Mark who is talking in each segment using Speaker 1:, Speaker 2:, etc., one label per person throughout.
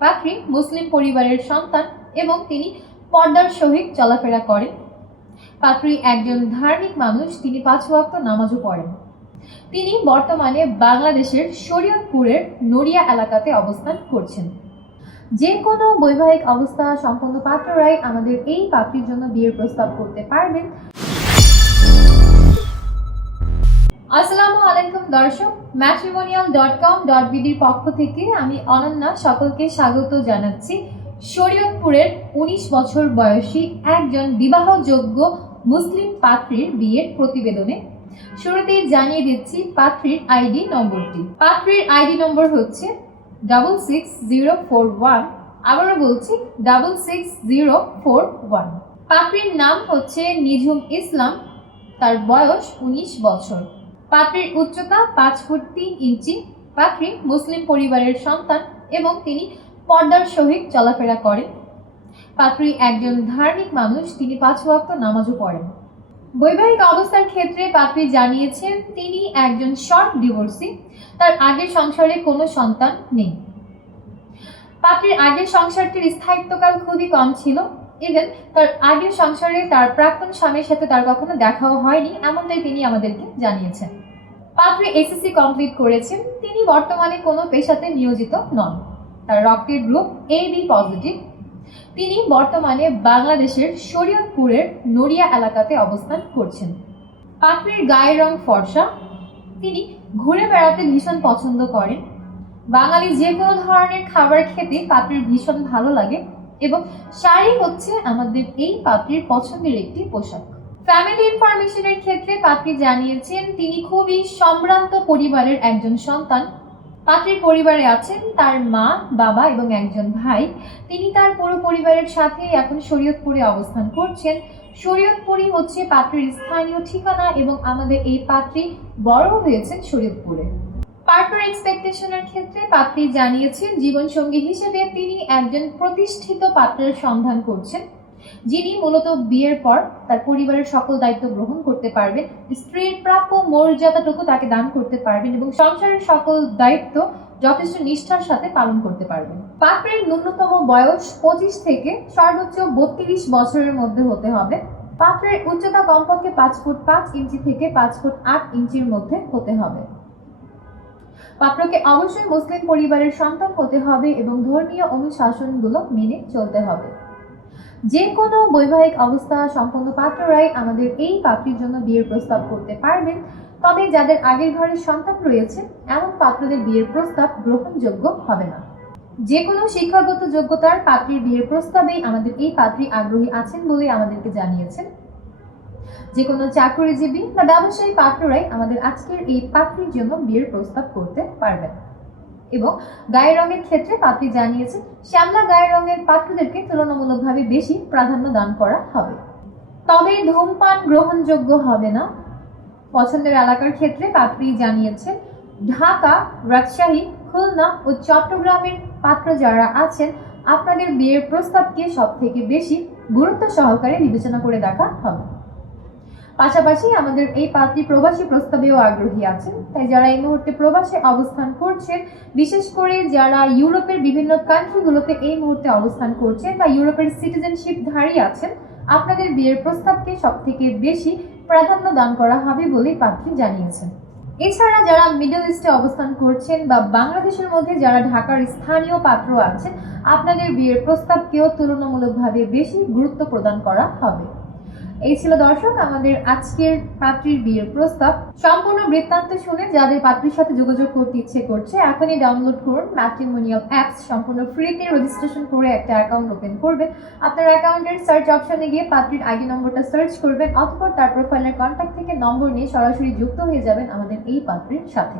Speaker 1: পাত্রী মুসলিম পরিবারের সন্তান এবং তিনি পর্দার সহিত চলাফেরা করেন। পাত্রী একজন ধার্মিক মানুষ, তিনি পাঁচ ওয়াক্ত নামাজও পড়েন। তিনি বর্তমানে বাংলাদেশের শরীয়তপুরের নড়িয়া এলাকাতে অবস্থান করছেন। যে কোনো বৈবাহিক অবস্থা সম্পন্ন পাত্ররাই আমাদের এই পাত্রীর জন্য বিয়ের প্রস্তাব করতে পারবেন। আসসালামু আলাইকুম দর্শক ম্যাট্রিমোনিয়াল ডট কম ডট বিডির পক্ষ থেকে আমি অনন্যা সকলকে স্বাগত জানাচ্ছি। শরীয়তপুরের উনিশ বছর বয়সী একজন বিবাহযোগ্য মুসলিম পাত্রীর বিয়ের প্রতিবেদনে। শুরুতেই জানিয়ে দিচ্ছি পাত্রীর আইডি নম্বরটি। পাত্রীর আইডি নম্বর হচ্ছে double six zero four one আবারও বলছি double six zero four one পাত্রীর নাম হচ্ছে নিঝুম ইসলাম, তার বয়স উনিশ বছর। পাত্রীর উচ্চতা পাঁচ ফুট তিন ইঞ্চি, পাত্রী মুসলিম পরিবারের সন্তান এবং তিনি পর্দার সহিত চলাফেরা করেন। পাত্রী একজন ধার্মিক মানুষ, তিনি পাঁচ ওয়াক্ত নামাজও পড়েন। বৈবাহিক অবস্থার ক্ষেত্রে পাত্রী জানিয়েছেন, তিনি একজন শর্ট ডিভোর্সি তার আগের সংসারে কোনো সন্তান নেই। পাত্রীর আগের সংসারটির স্থায়িত্বকাল খুবই কম ছিল। ইভেন তার আগের সংসারে, তার প্রাক্তন স্বামীর সাথে তার কখনো দেখাও হয়নি, এমনটাই তিনি আমাদেরকে জানিয়েছেন। পাত্রী এসএসসি কমপ্লিট করেছেন, তিনি বর্তমানে কোনো পেশাতে নিয়োজিত নন। তার রক্তের গ্রুপ এ বি পজিটিভ তিনি বর্তমানে বাংলাদেশের শরীয়তপুরের নড়িয়া এলাকাতে অবস্থান করছেন। পাত্রীর গায়ের রং ফর্সা। তিনি ঘুরে বেড়াতে ভীষণ পছন্দ করেন। বাঙালি যে কোনো ধরনের খাবার খেতে পাত্রীর ভীষণ ভালো লাগে। এবং শাড়ি হচ্ছে আমাদের এই পাত্রীর পছন্দের একটি পোশাক। ফ্যামিলি ইনফরমেশনের ক্ষেত্রে পাত্রী জানিয়েছেন, তিনি খুবই সম্ভ্রান্ত পরিবারের একজন সন্তান। পাত্রীর পরিবারে আছেন তার মা, বাবা এবং একজন ভাই। তিনি তার পুরো পরিবারের সাথে এখন শরীয়তপুরে অবস্থান করছেন। শরীয়তপুরই হচ্ছে পাত্রীর স্থানীয় ঠিকানা এবং আমাদের এই পাত্রী বড় হয়েছেন শরীয়তপুরে। পার্টনার এক্সপেকটেশনের ক্ষেত্রে পাত্রী জানিয়েছেন, জীবনসঙ্গী হিসেবে তিনি একজন প্রতিষ্ঠিত পাত্রের সন্ধান করছেন, যিনি মূলত বিয়ের পর তার পরিবারের সকল দায়িত্ব গ্রহণ করতে পারবেন, স্ত্রীর প্রাপ্য মর্যাদাটুকু তাকে দান করতে পারবেন এবং সংসারের সকল দায়িত্ব যথেষ্ট নিষ্ঠার সাথে পালন করতে পারবেন। পাত্রের ন্যূনতম বয়স পঁচিশ থেকে সর্বোচ্চ বত্রিশ বছরের মধ্যে হতে হবে। পাত্রের উচ্চতা কমপক্ষে পাঁচ ফুট পাঁচ ইঞ্চি থেকে পাঁচ ফুট আট ইঞ্চির মধ্যে হতে হবে। পাত্রকে অবশ্যই মুসলিম পরিবারের সন্তান হতে হবে এবং ধর্মীয় অনুশাসনগুলো মেনে চলতে হবে। যে কোনো বৈবাহিক অবস্থা সম্পন্ন পাত্ররাই আমাদের এই পাত্রীর জন্য বিয়ের প্রস্তাব করতে পারবেন। তবে যাদের আগের ঘরের সন্তান রয়েছে, এমন পাত্রদের বিয়ের প্রস্তাব গ্রহণযোগ্য হবে না। যে কোনো শিক্ষাগত যোগ্যতার পাত্রীর বিয়ের প্রস্তাবেই আমাদের এই পাত্রী আগ্রহী আছেন বলে আমাদেরকে জানিয়েছেন যে কোনো চাকরিজীবী বা ব্যবসায়ী পাত্ররাই আমাদের আজকের এই পাত্রীর জন্য বিয়ের প্রস্তাব করতে পারবেন। এবং গায়ের রঙের ক্ষেত্রে পাত্রী জানিয়েছেন, শ্যামলা গায়ের রঙের পাত্রদেরকে তুলনামূলকভাবে বেশি প্রাধান্য দান করা হবে। তবে ধূমপান গ্রহণযোগ্য হবে না। পছন্দের এলাকার ক্ষেত্রে পাত্রী জানিয়েছেন, ঢাকা, রাজশাহী, খুলনা ও চট্টগ্রামের পাত্র যারা আছেন, আপনাদের বিয়ের প্রস্তাবকে সব থেকে বেশি গুরুত্ব সহকারে বিবেচনা করে দেখা হবে। পাশাপাশি আমাদের এই পাত্রী প্রবাসী প্রস্তাবেও আগ্রহী আছেন। তাই যারা এই মুহূর্তে প্রবাসে অবস্থান করছেন, বিশেষ করে যারা ইউরোপের বিভিন্ন কান্ট্রিগুলোতে এই মুহূর্তে অবস্থান করছেন বা ইউরোপের সিটিজেনশিপ ধারী আছেন, আপনাদের বিয়ের প্রস্তাবকে সব থেকে বেশি প্রাধান্য দান করা হবে বলে পাত্রী জানিয়েছেন। এছাড়া যারা মিডল ইস্টে অবস্থান করছেন বা বাংলাদেশের মধ্যে যারা ঢাকার স্থানীয় পাত্র আছেন, আপনাদের বিয়ের প্রস্তাবকেও তুলনামূলকভাবে বেশি গুরুত্ব প্রদান করা হবে। এই ছিল দর্শক, আমাদের আজকের পাত্রীর বিয়ের প্রস্তাব। সম্পূর্ণ বৃত্তান্ত শুনে যাদের পাত্রীর সাথে যোগাযোগ করতে ইচ্ছে করছে, এখনই ডাউনলোড করুন ম্যাট্রিমোনিয়াল অ্যাপস সম্পূর্ণ ফ্রিতে রেজিস্ট্রেশন করে একটা অ্যাকাউন্ট ওপেন করবেন আপনার অ্যাকাউন্টের সার্চ অপশনে গিয়ে পাত্রীর আইডি নম্বরটা সার্চ করবেন, অথবা তার প্রোফাইলের কন্ট্যাক্ট থেকে নম্বর নিয়ে সরাসরি যুক্ত হয়ে যাবেন আমাদের এই পাত্রীর সাথে।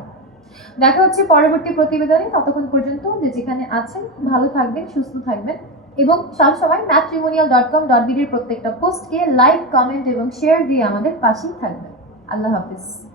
Speaker 1: দেখা হচ্ছে পরবর্তী প্রতিবেদনে। ততক্ষণ পর্যন্ত যে যেখানে আছেন, ভালো থাকবেন, সুস্থ থাকবেন। এবং সবসময় ম্যাট্রিমোনিয়াল ডট কম ডট বিডির প্রত্যেকটা পোস্টকে লাইক কমেন্ট এবং শেয়ার দিয়ে আমাদের পাশেই থাকবেন। আল্লাহ হাফিজ।